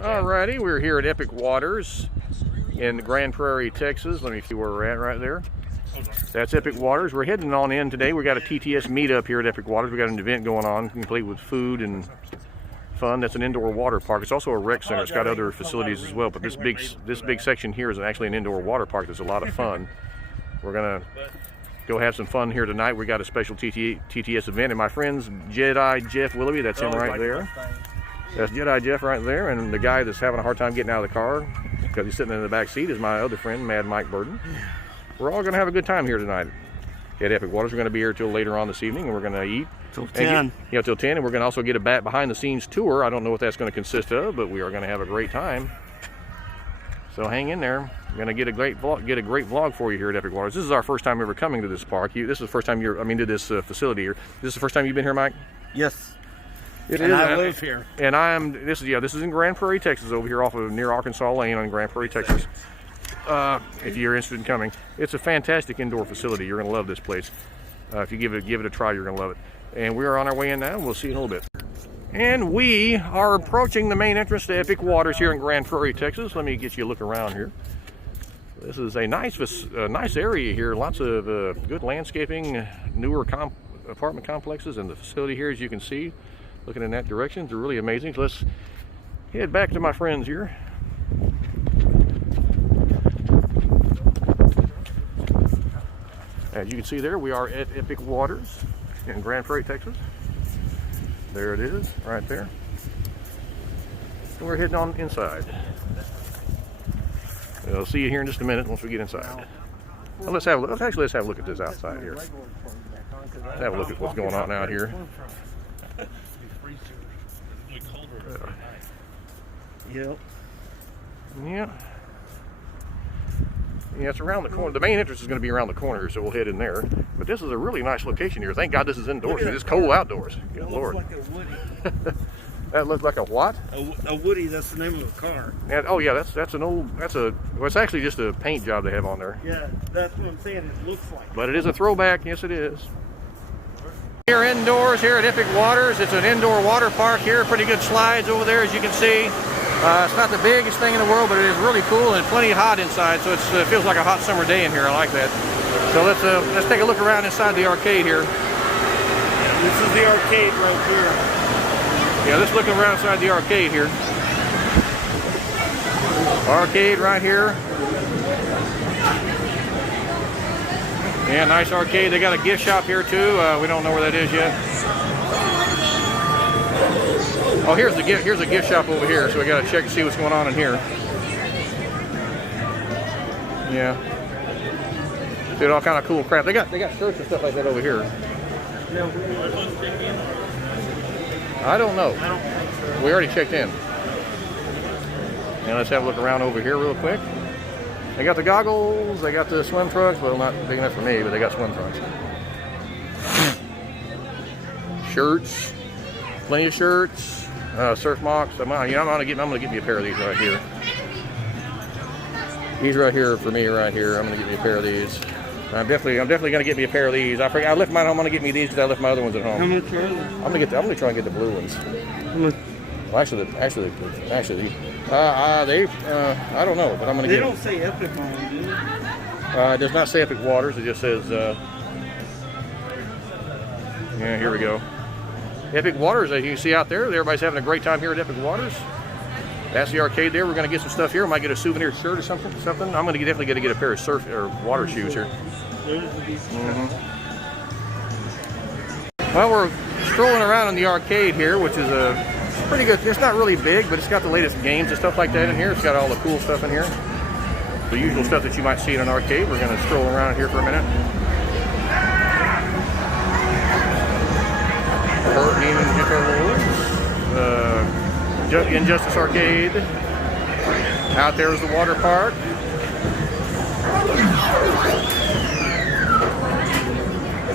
Alrighty, we're here at Epic Waters in Grand Prairie, Texas. Let me see where we're at right there. That's Epic Waters. We're heading on in today. We got a TTS meetup here at Epic Waters. We got an event going on, complete with food and fun. That's an indoor water park. It's also a rec center. It's got other facilities as well. But this big section here is actually an indoor water park. That's a lot of fun. We're gonna go have some fun here tonight. We got a special TTS event, and my friend's Jedi Jeff Willoughby. That's him right there. That's Jedi Jeff right there, and the guy that's having a hard time getting out of the car because he's sitting in the back seat is my other friend, Mad Mike Burden. We're all going to have a good time here tonight at Epic Waters. We're going to be here till later on this evening, and we're going to eat till 10. Till 10, and we're going to also get a behind-the-scenes tour. I don't know what that's going to consist of, but we are going to have a great time. So hang in there. I'm going to get a great vlog for you here at Epic Waters. This is our first time ever coming to this park. This is the first time to this facility here. This is the first time you've been here, Mike? Yes. It and is. I live here. And this is in Grand Prairie, Texas, over here off of near Arkansas Lane on Grand Prairie, Texas. If you're interested in coming, it's a fantastic indoor facility. You're going to love this place. If you give it a try, you're going to love it. And we are on our way in now. We'll see you in a little bit. And we are approaching the main entrance to Epic Waters here in Grand Prairie, Texas. Let me get you a look around here. This is a nice area here. Lots of good landscaping, newer apartment complexes, and the facility here, as you can see, looking in that direction, is really amazing. So let's head back to my friends here. As you can see there, we are at Epic Waters in Grand Prairie, Texas. There it is, right there. And we're heading on inside. I'll see you here in just a minute once we get inside. Well, let's have a look at this outside here. Let's have a look at what's going on out here. Yep. Yeah. Yeah, it's around the corner. The main entrance is going to be around the corner, so we'll head in there. But this is a really nice location here. Thank God this is indoors. It's cold outdoors. Good Lord. Looks like a Woody. That looks like a what? A Woody. That's the name of a car. And, oh yeah, well, it's actually just a paint job they have on there. Yeah, that's what I'm saying. It looks like. But it is a throwback. Yes, it is. We're indoors here at Epic Waters. It's an indoor water park here. Pretty good slides over there, as you can see. It's not the biggest thing in the world, but it is really cool and plenty hot inside, so it feels like a hot summer day in here. I like that. So let's take a look around inside the arcade here. This is the arcade right here. Yeah, let's look around inside the arcade here. Arcade right here. Yeah, nice arcade. They got a gift shop here too. We don't know where that is yet. Oh, here's a gift shop over here, so we got to check and see what's going on in here. Yeah. See all kind of cool crap. They got shirts and stuff like that over here. I don't know. We already checked in. And let's have a look around over here real quick. They got the goggles, they got the swim trunks. Well, not big enough for me, but they got swim trunks. Shirts, plenty of shirts. Surf mocks. I'm gonna get me a pair of these right here. These right here for me right here. I'm gonna get me a pair of these. I'm definitely gonna get me a pair of these. I left mine home. I'm gonna get me these because I left my other ones at home. How much are they? I'm gonna try and get the blue ones. How much? Well, actually, I don't know, but I'm gonna get. They don't say Epic on them, do they? It does not say Epic Waters. It just says. Yeah, here we go. Epic Waters, as you can see out there, everybody's having a great time here at Epic Waters. That's the arcade there. We're going to get some stuff here. We might get a souvenir shirt or something. I'm going to definitely get a pair of surf or water shoes here. Well, we're strolling around in the arcade here, which is a pretty good. It's not really big, but it's got the latest games and stuff like that in here. It's got all the cool stuff in here. The usual stuff that you might see in an arcade. We're going to stroll around here for a minute. Injustice Arcade. Out there is the water park.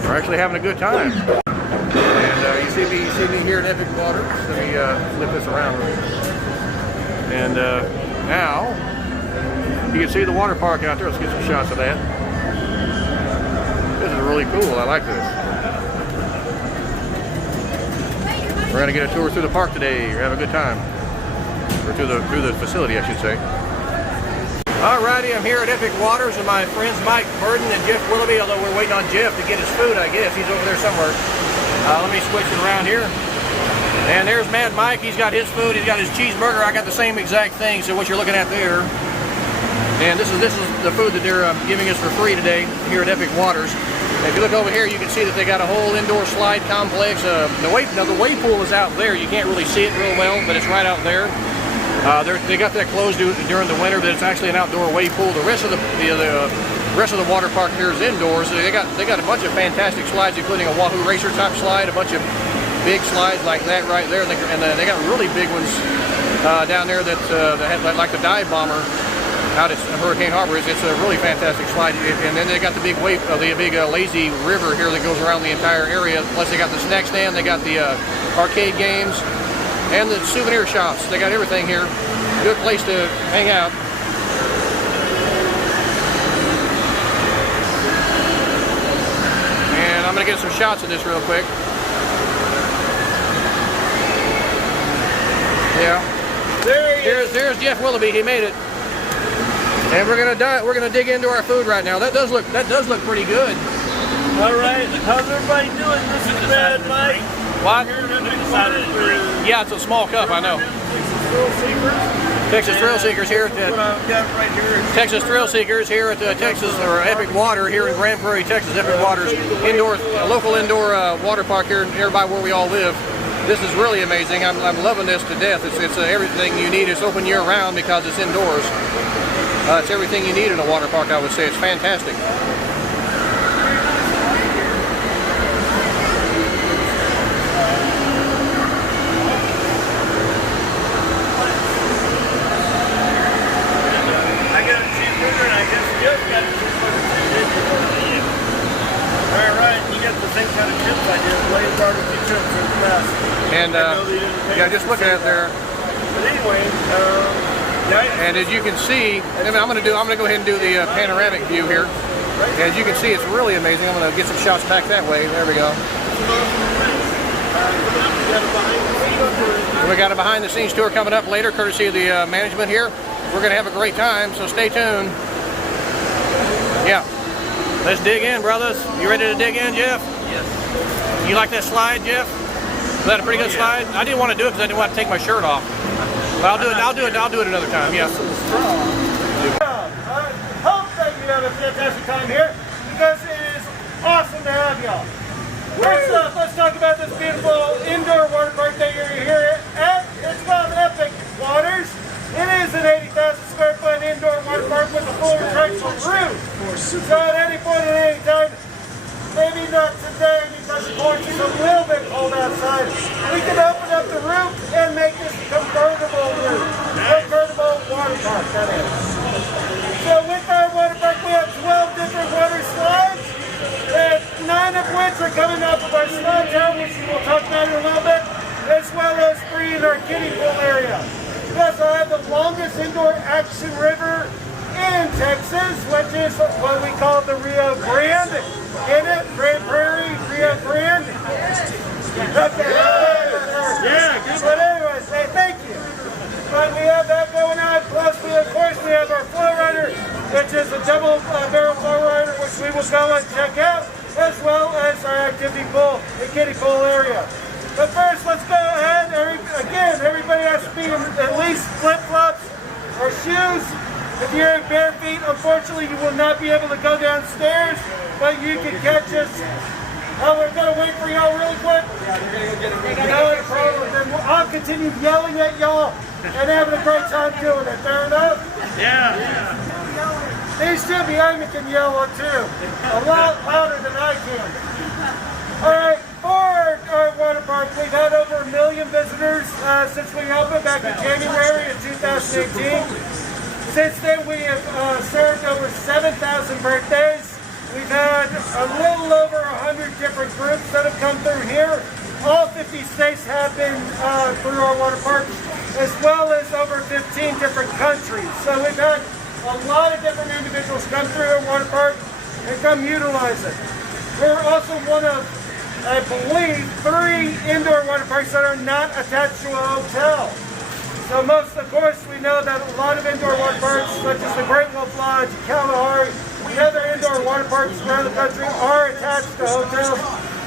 We're actually having a good time. And you see me here in Epic Waters. Let me flip this around. And now you can see the water park out there. Let's get some shots of that. This is really cool. I like this. We're going to get a tour through the park today. We're having a good time. or through the facility, I should say. Alrighty, I'm here at Epic Waters with my friends Mike Burden and Jeff Willoughby, although we're waiting on Jeff to get his food, I guess. He's over there somewhere. Let me switch it around here. And there's Mad Mike. He's got his food. He's got his cheeseburger. I got the same exact thing, so what you're looking at there. And this is the food that they're giving us for free today here at Epic Waters. And if you look over here, you can see that they got a whole indoor slide complex. The wave pool is out there. You can't really see it real well, but it's right out there. They got that closed during the winter, but it's actually an outdoor wave pool. The rest of the rest of the water park here is indoors. They got a bunch of fantastic slides, including a Wahoo Racer type slide, a bunch of big slides like that right there, and they got really big ones down there that have, like the dive bomber out at Hurricane Harbor. It's a really fantastic slide, and then they got the big lazy river here that goes around the entire area. Plus they got the snack stand, they got the arcade games, and the souvenir shops. They got everything here. Good place to hang out. And I'm gonna get some shots of this real quick. Yeah. There he is. There's Jeff Willoughby. He made it. And we're gonna dig into our food right now. That does look pretty good. All right. How's everybody doing? This is Mad Mike. What? Yeah, it's a small cup, I know. Texas Thrillseekers here at right here. Texas Thrillseekers here at Texas or Epic Water here in Grand Prairie, Texas. Epic Waters local indoor water park here nearby where we all live. This is really amazing. I'm loving this to death. It's everything you need. It's open year round because it's indoors. It's everything you need in a water park, I would say. It's fantastic. And yeah, just looking at there. But anyway, and as you can see, I'm going to go ahead and do the panoramic view here. As you can see, it's really amazing. I'm going to get some shots back that way. There we go. We got a behind-the-scenes tour coming up later, courtesy of the management here. We're going to have a great time, so stay tuned. Yeah, let's dig in, brothers. You ready to dig in, Jeff? yes. You like that slide, Jeff? Was that a pretty good slide? I didn't want to do it because I didn't want to take my shirt off. But I'll do it another time. Yeah. I hope that you have a fantastic time here because it is awesome to have y'all. First up, let's talk about this beautiful indoor water park that you're here at. It's called Epic Waters. It is an 80,000 square foot indoor water park with a full retractable roof. So at any point at any time, maybe not today because the porch is a little bit cold outside, we can open up the roof and make this convertible roof. Convertible water park, that is. So with our water park, we have 12 different water slides, and 9 of which are coming off of our slide tower, which we'll talk about in a little bit, as well as 3 in our kiddie pool area. We also have the longest indoor action river in Texas, which is what we call the Rio Grande. In it, Grand Prairie, Rio Grande. Okay. Yeah, good. But anyways, hey, thank you. But we have that going on. Plus, of course, we have our flow rider, which is a double barrel flow rider, which we will go and check out, as well as our activity pool, the kiddie pool area. But first, let's go ahead. Again, everybody has to be in at least flip-flops or shoes. If you're in bare feet, unfortunately, you will not be able to go downstairs, but you can catch us. Oh, we're going to wait for y'all really quick. Yeah, we're going to go get them. No problem. Then I'll continue yelling at y'all and having a great time doing it. Fair enough? Yeah. These two behind me can yell too. A lot louder than I can. All right, for our water park, we've had over 1 million visitors since we opened back in January of 2018. Since then, we have served over 7,000 birthdays. We've had a little over 100 different groups that have come through here. All 50 states have been through our water park, as well as over 15 different countries. So we've had a lot of different individuals come through our water park and come utilize it. We're also one of, I believe, 3 indoor water parks that are not attached to a hotel. So most, of course, we know that a lot of indoor water parks, such as the Great Wolf Lodge, Kalahari, and other indoor water parks around the country are attached to hotels.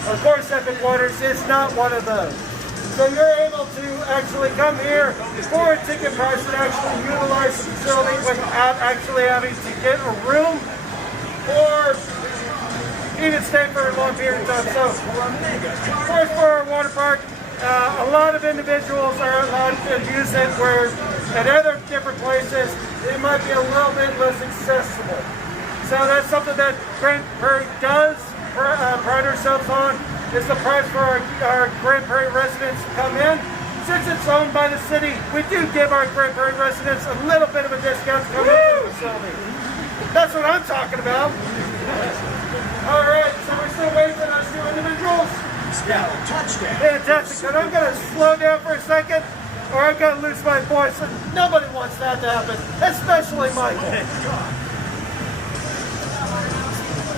Of course, Epic Waters is not one of those. So you're able to actually come here for a ticket price and actually utilize the facility without actually having to get a room or even stay for a long period of time. So, of course, for our water park, a lot of individuals are allowed to use it where at other different places it might be a little bit less accessible. So that's something that Grand Prairie does pride ourselves on, is the price for our Grand Prairie residents to come in. Since it's owned by the city, we do give our Grand Prairie residents a little bit of a discount to come into the facility. That's what I'm talking about. All right, so we're still waiting for those two individuals. Yeah, touchdown. Fantastic. And I'm going to slow down for a second, or I'm going to lose my voice. And nobody wants that to happen, especially Michael.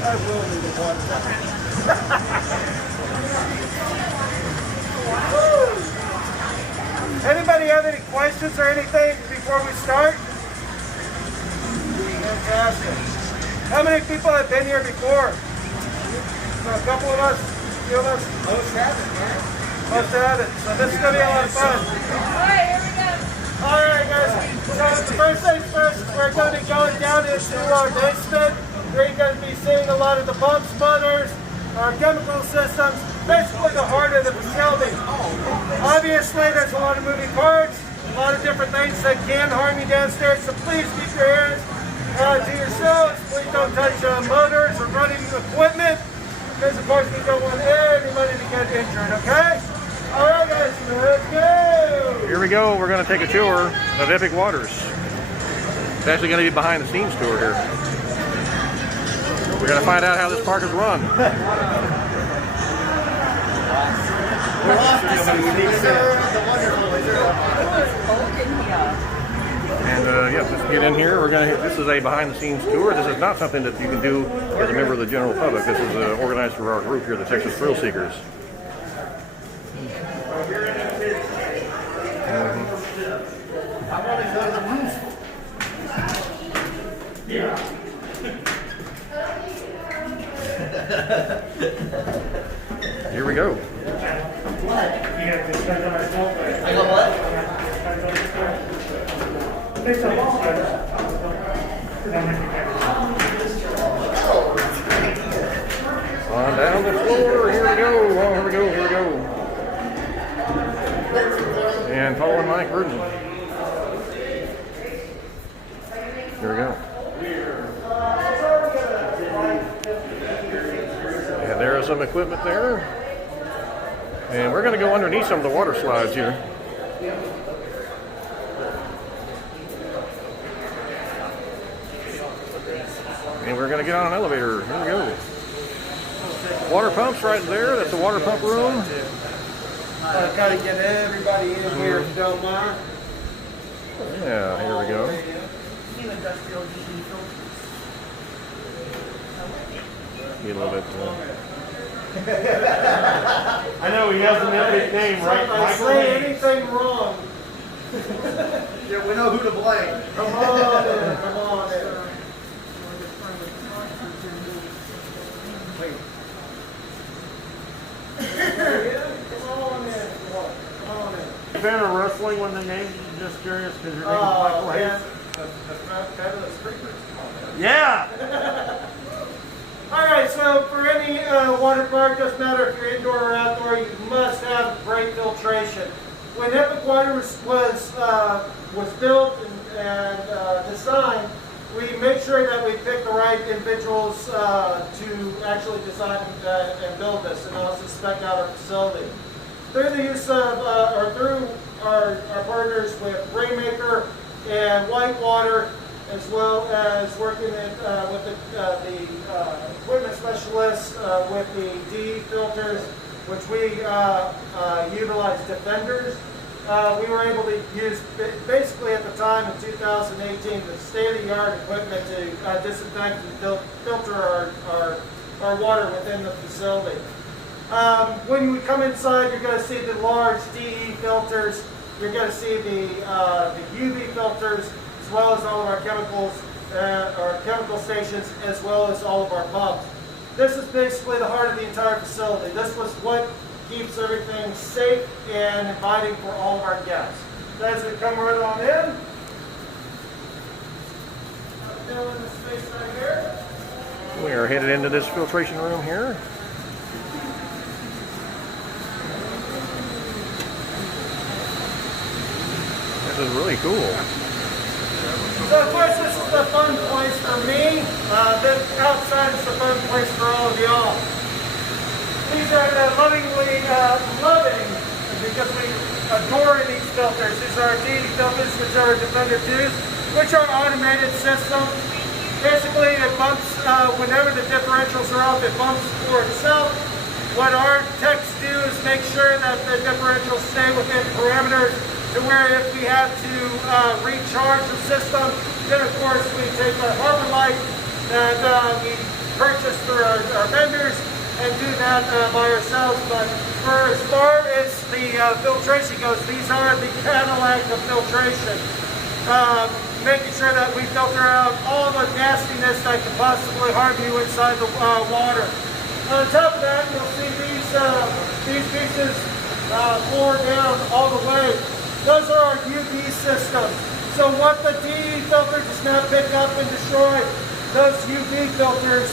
I will need a water. Anybody have any questions or anything before we start? Fantastic. How many people have been here before? A couple of us, a few of us. Most haven't, man. Most haven't. So this is going to be a lot of fun. Alright, here we go. Alright guys, so the first things first, we're going to be going down into our basement. Where you're going to be seeing a lot of the pumps, motors, our chemical systems, basically the heart of the facility. Obviously there's a lot of moving parts, a lot of different things that can harm you downstairs, so please keep your hands to yourselves. Please don't touch motors or running equipment, because of course we don't want anybody to get injured, okay? Alright guys, let's go! Here we go. We're going to take a tour of Epic Waters. It's actually going to be behind the scenes tour here. We're going to find out how this park is run. And yes, let's get in here. This is a behind the scenes tour. This is not something that you can do as a member of the general public. This is organized for our group here, the Texas Thrillseekers. I want to go to the roof. Here we go. I got what? On down the floor. Here we go. Oh, here we go. Here we go. And following Mike Burton. Here we go. And there is some equipment there. And we're going to go underneath some of the water slides here. And we're going to get on an elevator. Here we go. Water pumps right there. That's the water pump room. I've got to get everybody in here if you don't mind. Yeah, here we go. New industrial DE filters. Get a little bit. I know he has an epic name, right? I say anything wrong. Yeah, we know who to blame. Come on in, come on in. Come on in. Come on in. Fan of wrestling when the name, just curious because your name is Michael man. Hayes. Yeah! Alright, so for any water park, doesn't matter if you're indoor or outdoor, you must have great filtration. When Epic Waters was built and designed, we made sure that we picked the right individuals to actually design and build this, and also spec out our facility. Through the use of, or through our partners with Rainmaker and Whitewater, as well as working with the equipment specialists with the DE filters, which we utilize Defenders. We were able to use, basically at the time in 2018, the state-of-the-art equipment to disinfect and filter our water within the facility. When we come inside, you're going to see the large DE filters. you're going to see the UV filters, as well as all of our chemicals, our chemical stations, as well as all of our pumps. This is basically the heart of the entire facility. This was what keeps everything safe and inviting for all of our guests. As we come right on in, down in the space right here. We are headed into this filtration room here. This is really cool. So of course this is the fun place for me. This outside is the fun place for all of y'all. These are lovingly loving because we adore these filters. These are our DE filters, which are Defender 2s, which are automated systems. Basically it bumps, whenever the differentials are off, it bumps for itself. What our techs do is make sure that the differentials stay within parameters to where if we have to recharge the system, then of course we take our harbor light that we purchase through our vendors and do that by ourselves. But for as far as the filtration goes, these are the Cadillac of filtration. Making sure that we filter out all the nastiness that could possibly harm you inside the water. On top of that, you'll see these pieces pour down all the way. Those are our UV systems. So what the DE filter does not pick up and destroy, those UV filters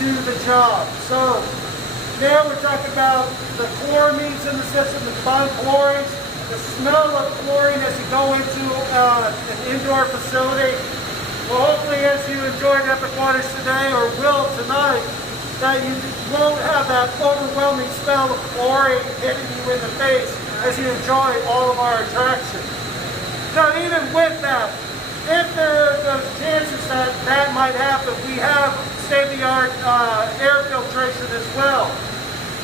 do the job. So now we're talking about the chloramines in the system, the combined chlorines, the smell of chlorine as you go into an indoor facility. Well, hopefully as you enjoyed Epic Waters today, or will tonight, that you won't have that overwhelming smell of chlorine hitting you in the face as you enjoy all of our attractions. Now, even with that, if there are those chances that that might happen, we have state-of-the-art air filtration as well.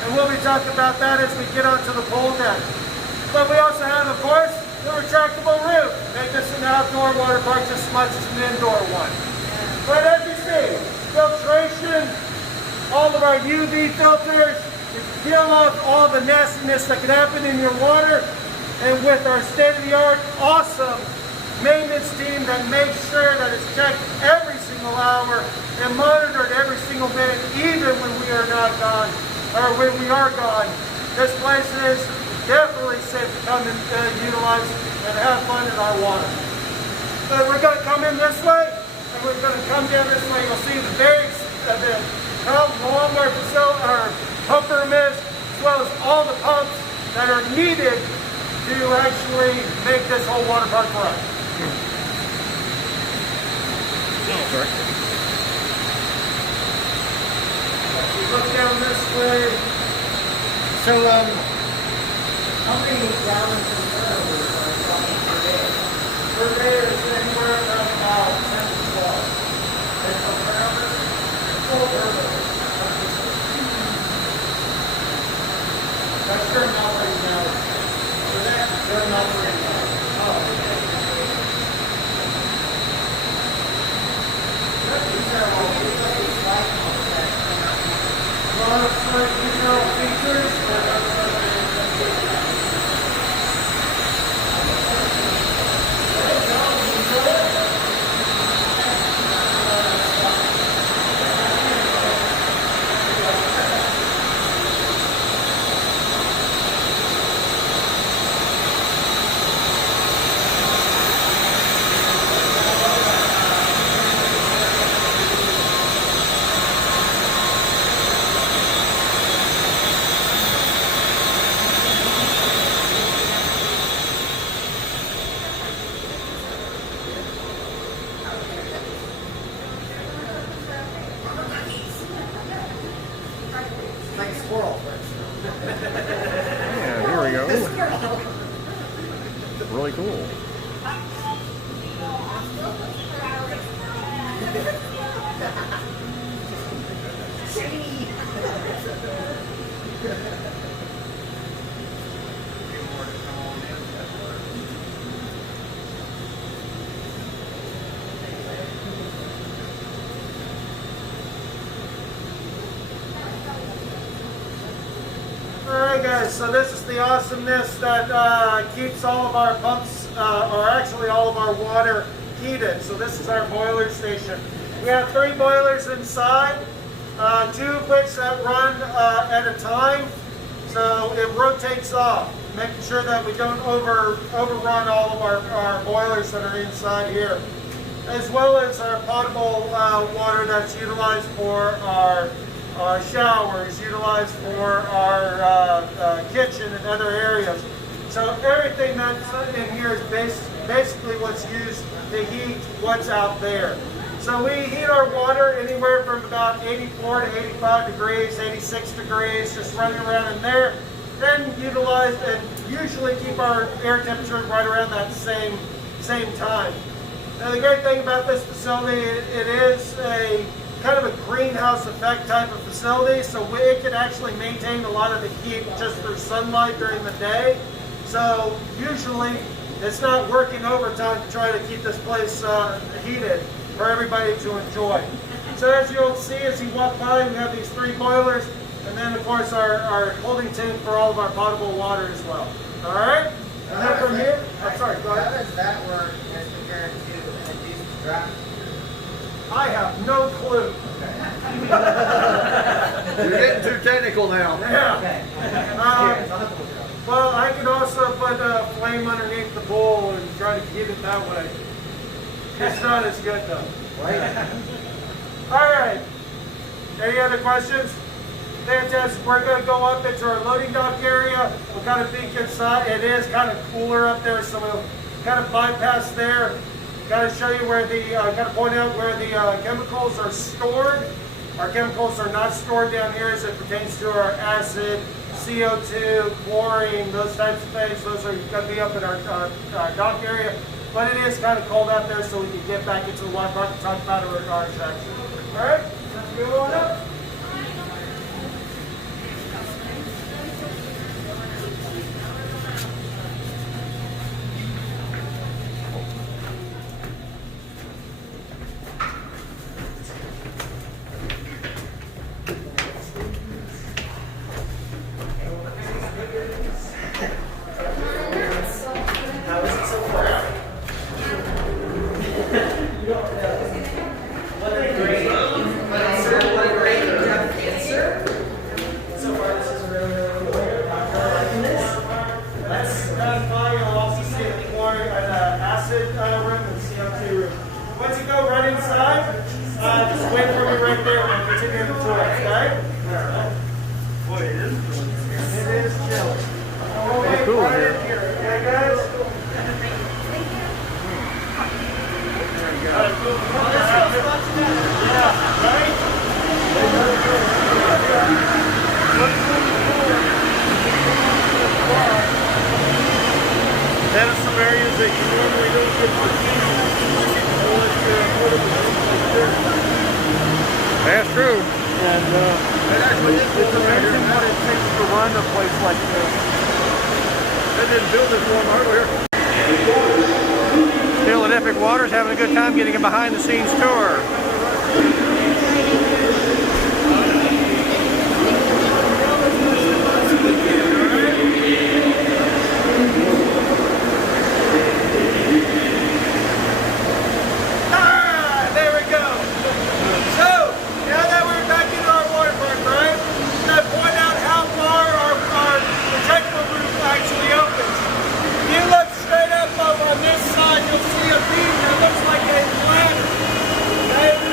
And we'll be talking about that as we get onto the pool deck. But we also have, of course, the retractable roof. Make this an outdoor water park just as much as an indoor one. But as you see, filtration, all of our UV filters, we peel off all the nastiness that can happen in your water, and with our state-of-the-art, awesome maintenance team that makes sure that it's checked every single hour and monitored every single minute, even when we are not gone, or when we are gone. This place is definitely safe to come and utilize and have fun in our water. So we're going to come in this way, and we're going to come down this way. You'll see the very how long our facility, our pump room is, as well as all the pumps that are needed to actually make this whole water park run. Sorry. If you look down this way, So, how many gallons of oil are you talking per day? per day is anywhere from about 10 to 12. That's a per hour? Full turbo. That's current operating hours. For that, current operating hours. Oh, okay. These are all these light pumps that come out. Well, it's like these are all features, but Alright guys, so this is the awesomeness that keeps all of our pumps, or actually all of our water heated. So this is our boiler station. We have 3 boilers inside, 2 of which that run at a time. So it rotates off, making sure that we don't overrun all of our boilers that are inside here. As well as our potable water that's utilized for our showers, utilized for our kitchen and other areas. So everything that's in here is basically what's used to heat what's out there. So we heat our water anywhere from about 84 to 85 degrees, 86 degrees, just running around in there. Then utilize and usually keep our air temperature right around that same time. Now the great thing about this facility, it is a kind of a greenhouse effect type of facility, so it can actually maintain a lot of the heat just through sunlight during the day. So usually it's not working overtime to try to keep this place heated for everybody to enjoy. So as you'll see as you walk by, we have these 3 boilers, and then of course our holding tank for all of our potable water as well. All right? And then from here, I'm sorry, go ahead. How does that work as compared to a diesel tractor? I have no clue. You're getting too technical now. Yeah. Well, I can also put a flame underneath the bowl and try to heat it that way. It's not as good though. All right. Any other questions? Fantastic. We're going to go up into our loading dock area. We'll kind of peek inside. It is kind of cooler up there, so we'll kind of bypass there. Got to show you where the, got to point out where the chemicals are stored. Our chemicals are not stored down here as it pertains to our acid, CO2, chlorine, those types of things. Those are going to be up in our dock area. But it is kind of cold out there, so we can get back into the water park and talk about our section. All right, let's go on up. That is some areas that you normally don't get to see. That's true. And it's amazing what it takes to run a place like this. They didn't build this one earlier. Still at Epic Waters, having a good time getting a behind-the-scenes tour. On this side, you'll see a beam that looks like a ladder. Okay?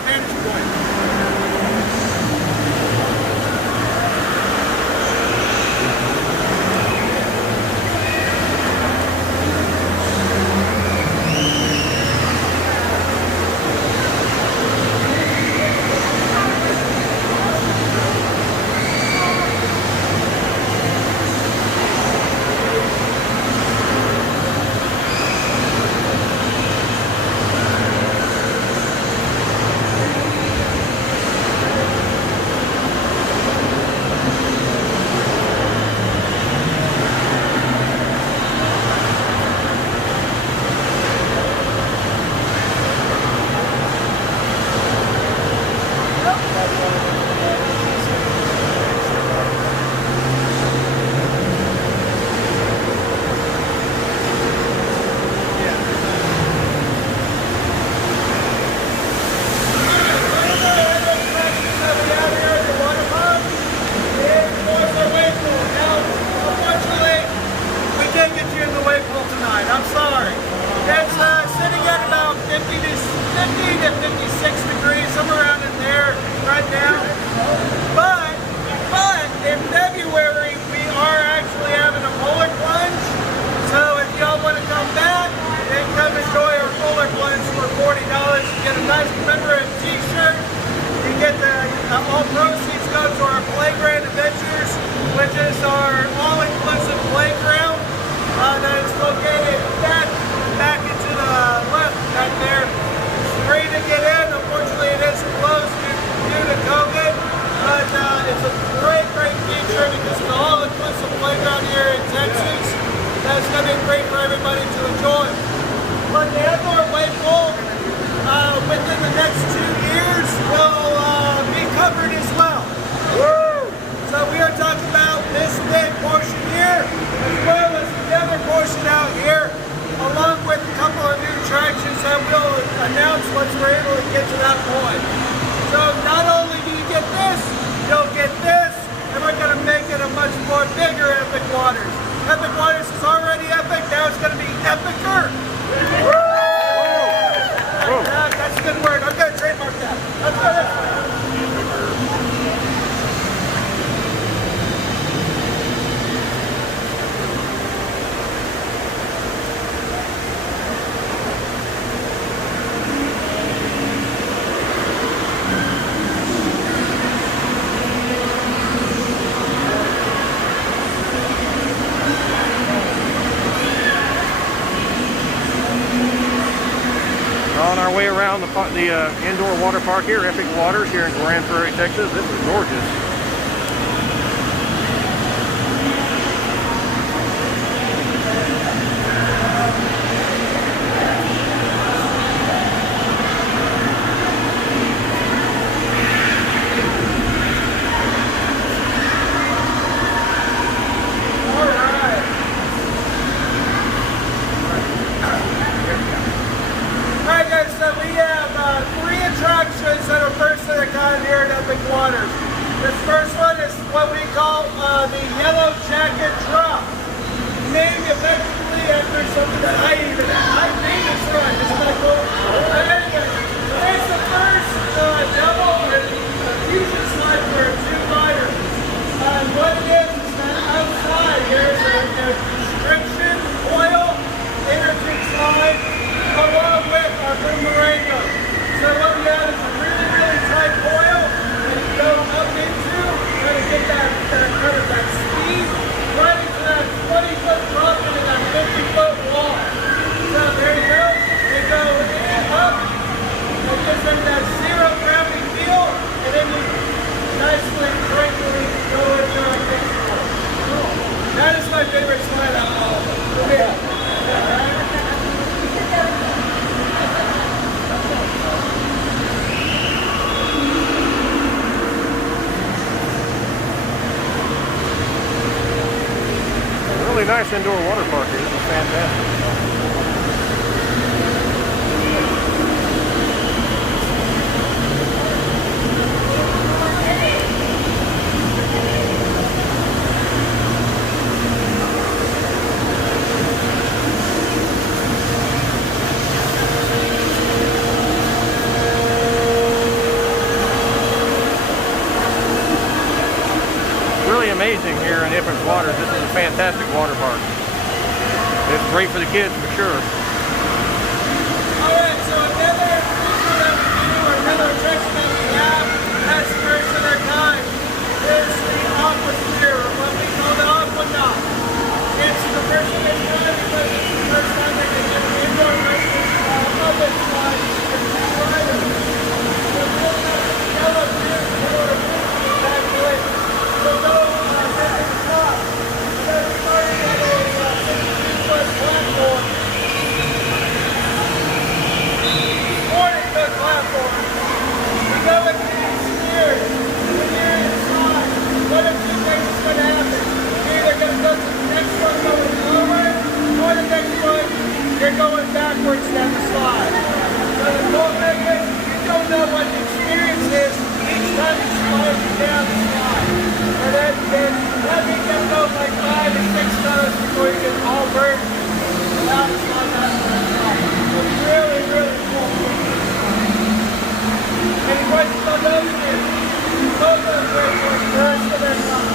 vantage point. On our way around the indoor water park here, Epic Waters here in Grand Prairie, Texas. This is gorgeous. Really nice indoor water park here. This is fantastic. amazing here in Epic Waters. This is a fantastic water park. It's great for the kids for sure. Alright, so another feature that we do, or another attraction that we have as first of their kind is the aqua sphere, or what we call the aquanaut. It's the first of its kind because it's the first time that they get an indoor version of this slide for 2 riders. So we don't have the yellow gears or back to it. So no missing stop. They're starting at a 62-foot platform. 40-foot platform. We go into these spheres. When you're inside, one of 2 things is going to happen. You're either going to go to the next one going forward, or the next one you're going backwards down the slide. So the whole thing is, you don't know what the experience is each time you slide down the slide. And then that means you go like 5 or 6 times before you get all burned without a slide down the slide. It's really, really cool. Any questions on those two? Both of them great for the rest of their time.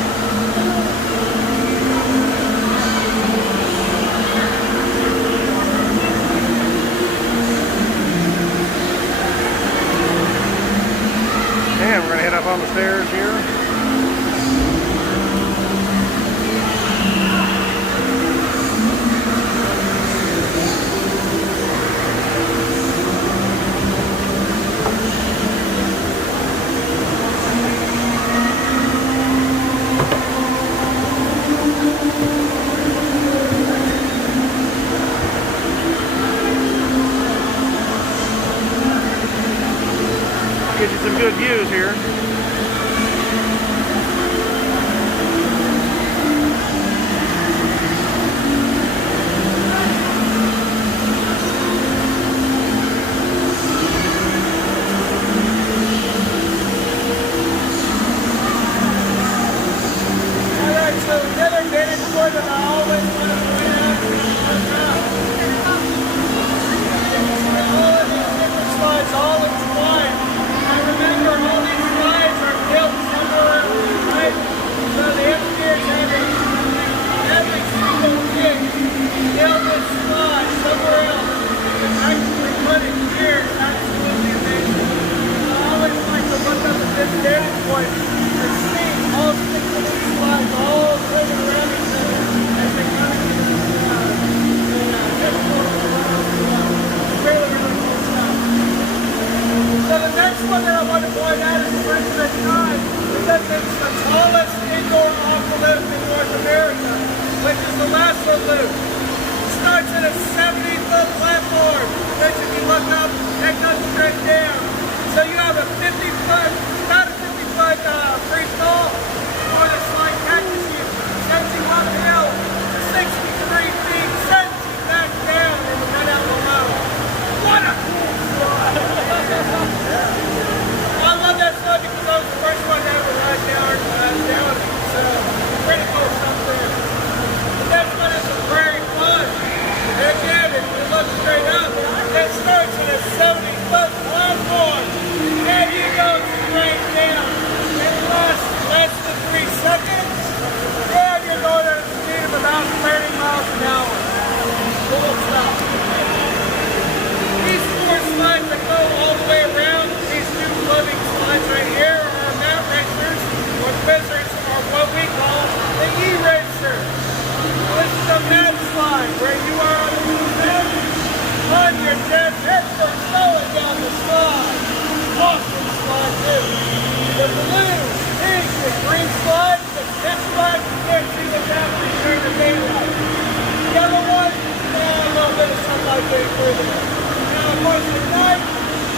And we're going to head up on the stairs here. Get you some good views here. Alright, so another advantage for that I always want to point out is all of these different slides all entwined. And remember, all these slides are built somewhere, right? So the engineers have every single thing build this slide somewhere else. And actually put it here is absolutely amazing. So I always like to look up at this vantage point and see all 6 of these slides all sitting around each other as they come into the really, really cool stuff. So the next one that I want to point out is the first of its kind because it's the tallest indoor aqua lift in North America, which is the Lasso Loop. It starts at a 70-foot platform, which if you look up, it goes straight down. So you have a 50-foot, about a 50-foot free fall, or the slide catches you, sends you uphill to 63 feet, sends you back down and right out below. What a cool slide! I love that slide because I was the first one to ever ride down it. So pretty cool stuff there. The next one is the Prairie Fun. And again, if you look straight up, it starts at a 70-foot platform. And you go straight down. It lasts less than 3 seconds. And you're going at a speed of about 30 miles an hour. Cool stuff. These 4 slides that go all the way around, these 2 floating slides right here are mount racers, or wizards, or what we call the E-racer. This is a mount slide where you are on the mountain, on your dead head for going down the slide. Awesome slide too. The blue, pink, and green slide, this slide you can't see what's happening during the daylight. The other one, a little bit of sunlight getting through there. Now, of course, at night,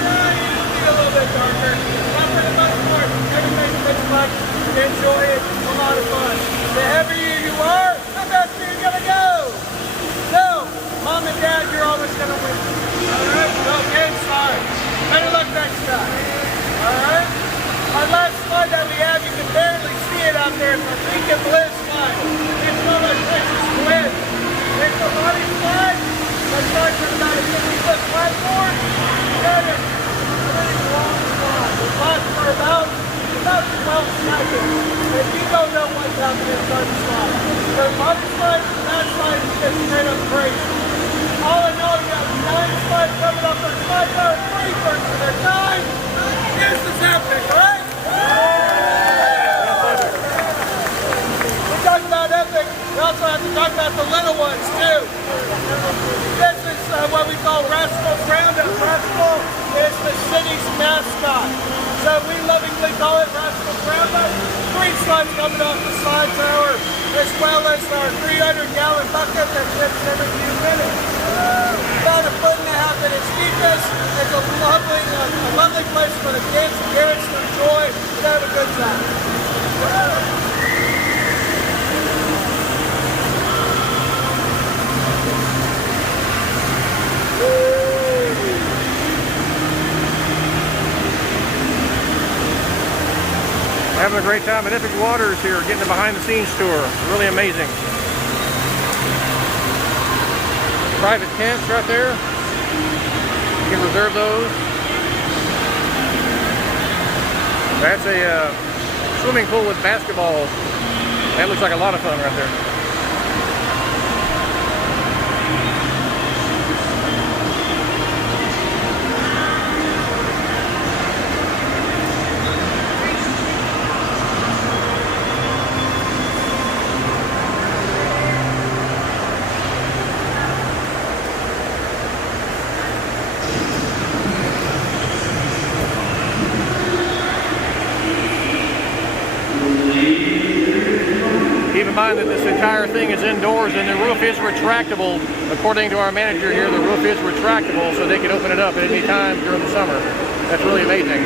it'll be a little bit darker. But for the most part, everything's pretty much enjoy it. It's a lot of fun. The heavier you are, the faster you're going to go. So, Mom and Dad, you're always going to win. Alright, go inside. Better luck next time. Alright? Our last slide that we have, you can barely see it out there. It's a pink and blue slide. It's one of our Texas twins. It's a body slide that starts at about a 50-foot platform. And it's a pretty long slide. It lasts for about 12 seconds. If you don't know what's happening, what we lovingly call it, Rascal Grandma. 3 slides coming off the slide tower, as well as our 300-gallon bucket that fits every few minutes. About 1.5 foot at its deepest. It's a lovely place for the kids and parents to enjoy and have a good time. Having a great time at Epic Waters here, getting a behind-the-scenes tour. Really amazing. Private tents right there. You can reserve those. That's a swimming pool with basketball. That looks like a lot of fun right there. Keep in mind that this entire thing is indoors and the roof is retractable. According to our manager here, the roof is retractable, so they can open it up at any time during the summer. That's really amazing.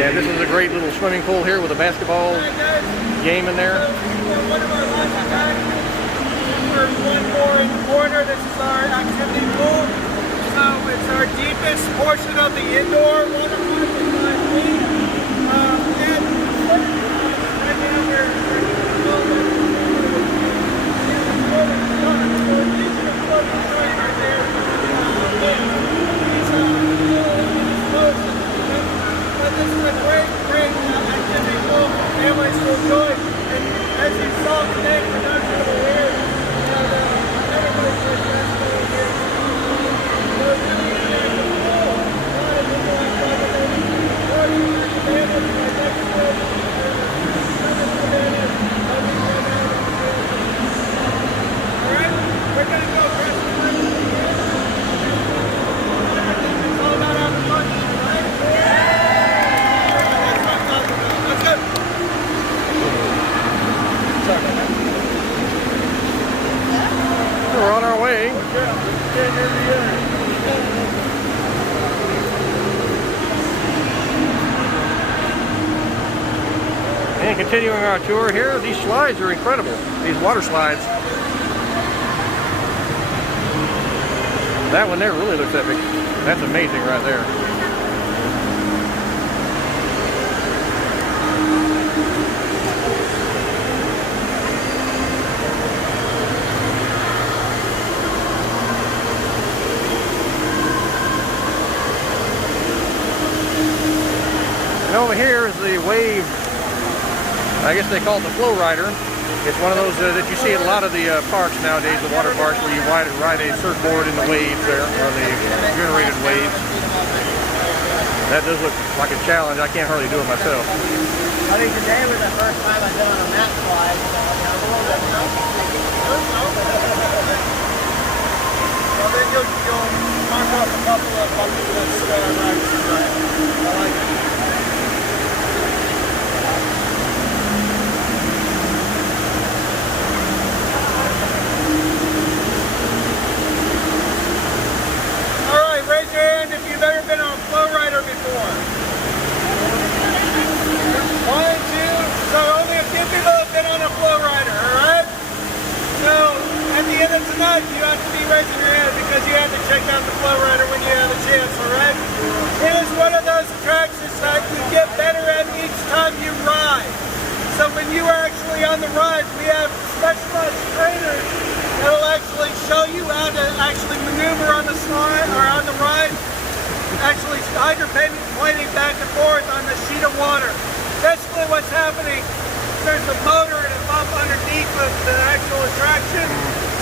And this is a great little swimming pool here with a basketball game in there. One of our last activities. One more in the corner. This is our activity pool. So it's our deepest portion of the indoor water park in 5 feet. And right down here, right there. But this is a great activity pool for families to enjoy. And as you saw today, production over here. We're on our way. And continuing our tour here, these slides are incredible. These water slides. That one there really looks epic. That's amazing right there. And over here is the wave, I guess they call it the flow rider. It's one of those that you see at a lot of the parks nowadays, the water parks, where you ride a surfboard in the waves there, or the generated waves. That does look like a challenge. I can't hardly do it myself. I think today was the first time I've done a mat slide. Well, then you'll knock off a couple of buckets that rides tonight. I like it. Raise your hand if you've ever been on a flow rider before. 1, 2. So only a few people have been on a flow rider, alright? So at the end of tonight, you have to be raising your hand because you have to check out the flow rider when you have a chance, alright? It is one of those attractions that you get better at each time you ride. So when you are actually on the ride, we have specialized trainers that'll actually show you how to actually maneuver on the slide or on the ride, actually hydroplaning back and forth on the sheet of water. Basically what's happening, there's a motor and a pump underneath of the actual attraction,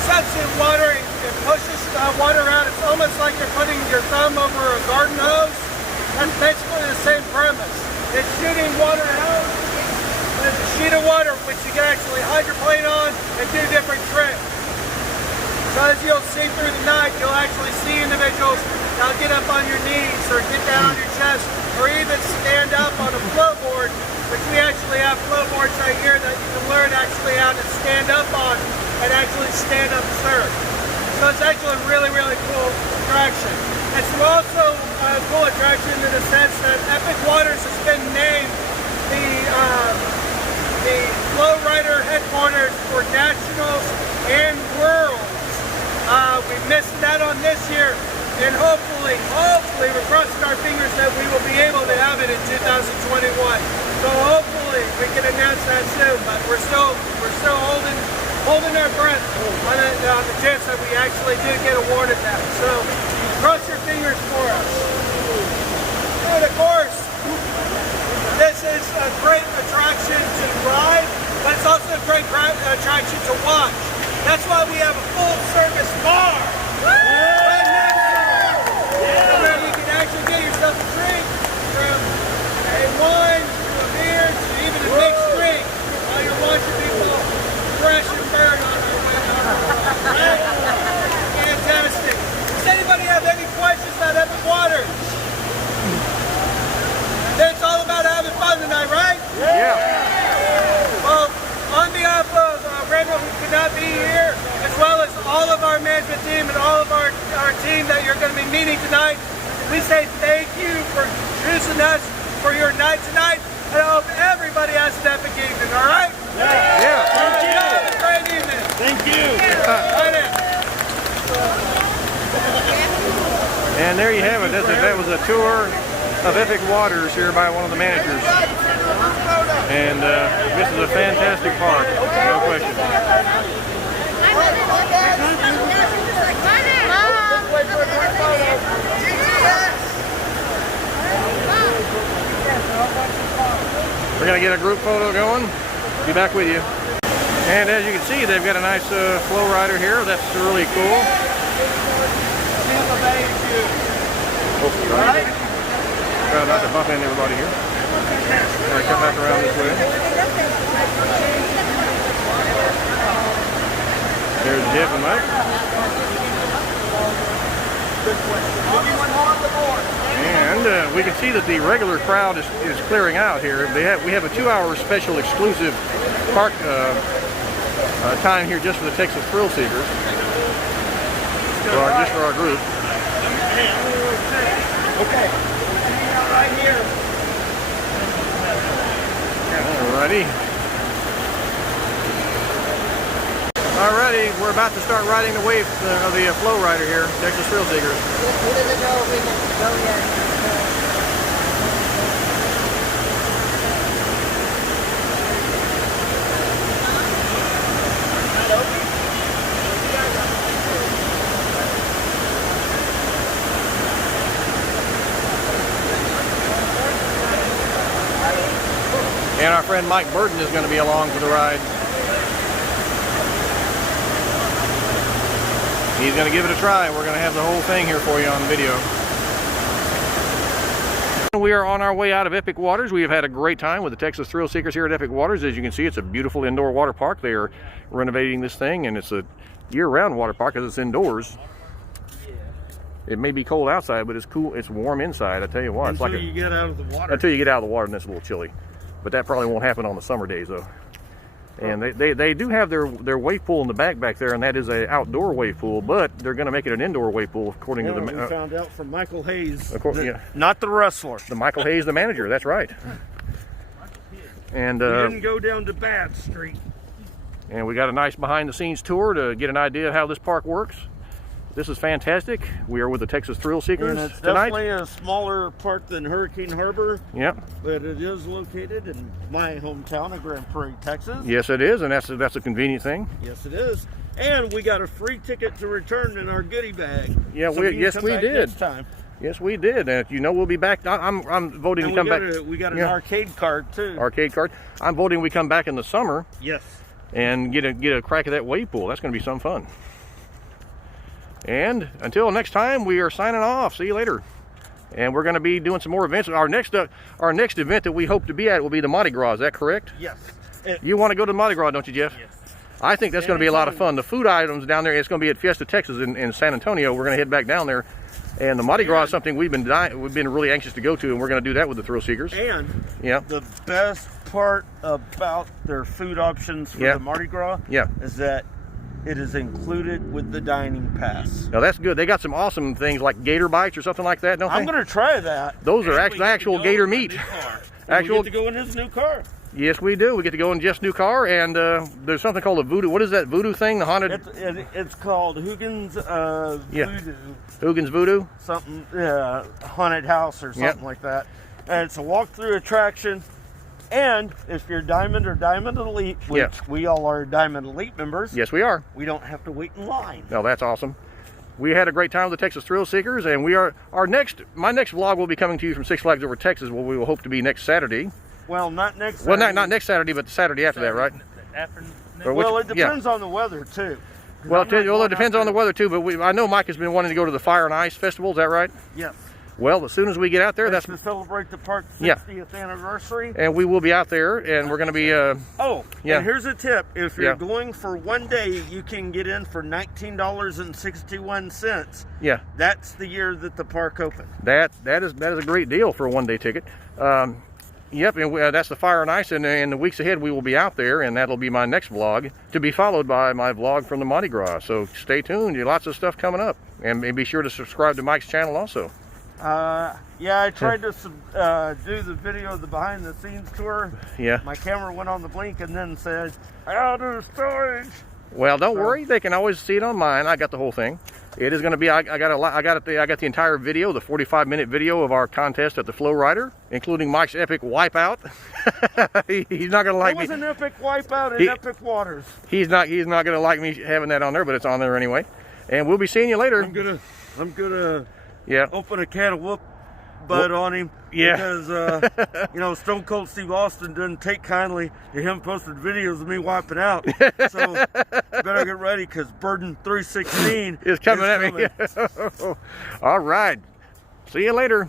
sucks in water and it pushes water out. It's almost like you're putting your thumb over a garden hose. That's basically the same premise. It's shooting water out, but it's sheet of water which you can actually hydroplane on and do different tricks. So as you'll see through the night, you'll actually see individuals that'll get up on your knees or get down on your chest or even stand up on a float board, which we actually have float boards right here that you can learn actually how to stand up on and actually stand up surf. So it's actually a really, really cool attraction. It's also a cool attraction in the sense that Epic Waters has been named the flow rider headquarters for nationals and worlds. We missed that on this year, and hopefully we're crossing our fingers that we will be able to have it in 2021. So hopefully we can announce that soon, but we're still holding our breath on the chance that we actually do get awarded that. So cross your fingers for us. And of course, this is a great attraction to ride, but it's also a great attraction to watch. That's why we have a full-service bar right next to it, where you can actually get yourself a drink, from a wine to a beer to even a mixed drink while you're watching people crash and burn on their way home. Right? Fantastic. Does anybody have any questions about Epic Waters? It's all about having fun tonight, right? Yeah. Well, on behalf of Randall, who could not be here, as well as all of our management team and all of our team that you're going to be meeting tonight, we say thank you for choosing us for your night tonight, and I hope everybody has an epic evening, all right? Yeah. Thank you. Have a great evening. Thank you. Right in. And there you have it. That was a tour of Epic Waters here by one of the managers. And this is a fantastic park, no question. We're going to get a group photo going. Be back with you. And as you can see, they've got a nice flow rider here. That's really cool. Try not to bump into everybody here. All right, come back around this way. There's Jeff and Mike. And we can see that the regular crowd is clearing out here. We have a 2-hour special exclusive park time here just for the Texas Thrillseekers. Just for our group. Okay. Right here. Alrighty. Alrighty, we're about to start riding the wave of the flow rider here, Texas Thrillseekers. Who doesn't know if we can go yet? And our friend Mike Burton is going to be along for the ride. He's going to give it a try. We're going to have the whole thing here for you on video. We are on our way out of Epic Waters. We have had a great time with the Texas Thrillseekers here at Epic Waters. As you can see, it's a beautiful indoor water park. They are renovating this thing, and it's a year-round water park because it's indoors. It may be cold outside, but it's cool. It's warm inside. I tell you what. Until you get out of the water. Until you get out of the water, and it's a little chilly. But that probably won't happen on the summer days, though. And they do have their wave pool in the back there, and that is an outdoor wave pool, but they're going to make it an indoor wave pool according to the... we found out from Michael Hayes, yeah. Not the wrestler. The Michael Hayes, the manager, that's right. And we didn't go down to Bad Street. And we got a nice behind-the-scenes tour to get an idea of how this park works. This is fantastic. We are with the Texas Thrillseekers and it's tonight. Definitely a smaller park than Hurricane Harbor. Yep. But it is located in my hometown of Grand Prairie, Texas. Yes, it is, and that's a convenient thing. Yes, it is. And we got a free ticket to return in our goodie bag. Yeah, so yes, we did. Next time. Yes, we did. And you know, we'll be back. I'm voting to come back. We got an arcade card too. Arcade card. I'm voting we come back in the summer. Yes. And get a crack at that wave pool. That's going to be some fun. And until next time, we are signing off. See you later. And we're going to be doing some more events. Our next event that we hope to be at will be the Mardi Gras. Is that correct? Yes. You want to go to Mardi Gras, don't you, Jeff? Yes. I think that's going to be a lot of fun. The food items down there, it's going to be at Fiesta, Texas in San Antonio. We're going to head back down there. And the Mardi Gras is something we've been really anxious to go to, and we're going to do that with the Thrillseekers. And Yeah. the best part about their food options for the Mardi Gras is that it is included with the dining pass. Now that's good. They got some awesome things like gator bites or something like that, don't they? I'm going to try that. Those are And we get actual to go gator in my meat. new car. Actual- We get to go in his new car. Yes, we do. We get to go in Jeff's new car, and there's something called a voodoo. What is that voodoo thing? The haunted It's called Hugin's Voodoo. Hugin's Voodoo. Something, haunted house or something like that. And it's a walk-through attraction. And if you're Diamond or Diamond Elite, which we all are Diamond Elite members, Yes, we are. we don't have to wait in line. No, that's awesome. We had a great time with the Texas Thrillseekers, and my next vlog will be coming to you from Six Flags Over Texas, where we will hope to be next Saturday. Well, not next Well, Saturday. not next Saturday, but the Saturday after that, right? Or which- Well, it depends on the weather, too. Well, I'm not it going depends out on the there. weather too. But I know Mike has been wanting to go to the Fire and Ice Festival. Is that right? Yes. Well, as soon as we get out there, That's that's to celebrate the park's Yeah. 60th anniversary. and we will be out there, and we're going to be. Oh, Yeah. and here's a tip. If you're Yeah. going for one day, you can get in for $19.61. Yeah, That's the year that the park opened. that is a great deal for a one-day ticket. Yep, and that's the Fire and Ice, and in the weeks ahead we will be out there, and that'll be my next vlog, to be followed by my vlog from the Mardi Gras. So stay tuned. Lots of stuff coming up, and be sure to subscribe to Mike's channel also. Yeah, I tried to do the video of the behind-the-scenes tour. Yeah. My camera went on the blink and then said, out of storage. Well, don't worry. They can always see it on mine. I got the whole thing. It is going to be. I got the entire video, the 45-minute video of our contest at the Flow Rider, including Mike's epic wipeout. He's not going to like It was me. an epic wipeout in epic waters. He's not going to like me having that on there, but it's on there anyway. And we'll be seeing you later. I'm gonna Yeah. open a can of whoop butt on him. Yeah. Because Stone Cold Steve Austin doesn't take kindly to him posting videos of me wiping out. So better get ready, because Burden 316 It's coming at me. All right. See you later.